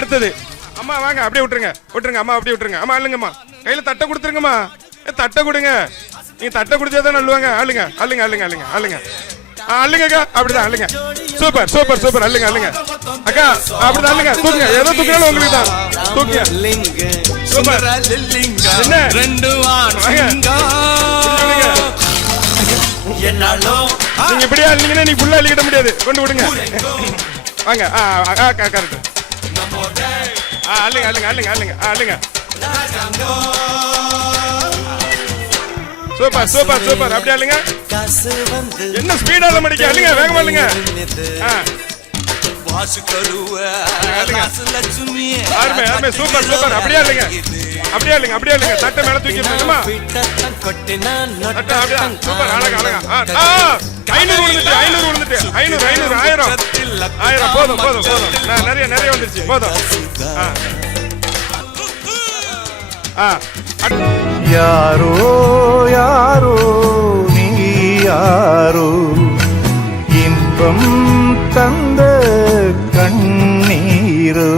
அடுத்தது அம்மா வாங்க, அப்படியே விட்டுருங்க விட்டுருங்க அம்மா, அப்படியே விட்டுருங்க அம்மா. அள்ளுங்கம்மா, கையில தட்டை கொடுத்துருங்கம்மா. தட்டை கொடுங்க, நீங்க தட்டை குடிச்சாதான் அள்ளுவாங்க. அள்ளுங்க அள்ளுங்க அள்ளுங்க அள்ளுங்க அள்ளுங்க அள்ளுங்கக்கா, அப்படிதான் அள்ளுங்க. சூப்பர் சூப்பர் சூப்பர், அள்ளுங்க அள்ளுங்க அக்கா, அப்படிதான் அள்ளுங்க. தூக்குங்க, ஏதோ தூக்கினாலும் உங்களுக்கு தான். தூக்குங்க, சூப்பர். என்ன நீங்க இப்படியே அள்ளிங்கன்னா நீ ஃபுல்லா அள்ளிக்கிட முடியாது, கொண்டு விடுங்க. வாங்க, கரெக்ட். அள்ளுங்க அள்ளுங்க அள்ளுங்க அள்ளுங்க அள்ளுங்க. சூப்பர் சூப்பர் சூப்பர், அப்படியே அள்ளுங்க. என்ன ஸ்பீடால மடிக்க, அள்ளுங்க, வேகமா அள்ளுங்க. சூப்பர் சூப்பர், அப்படியே அள்ளுங்க அப்படியே அள்ளுங்க அப்படியே அள்ளுங்க. தட்டை மேல தூக்கி சூப்பர், அழகா அழகா. 500 விழுந்துட்டு 500 விழுந்துட்டு 500 500 1000 போதும் போதும் போதும், நிறைய நிறைய வந்துருச்சு, போதும். யாரோ யாரோ நீ யாரோ, இன்பம் தந்த கண்ணீரோ.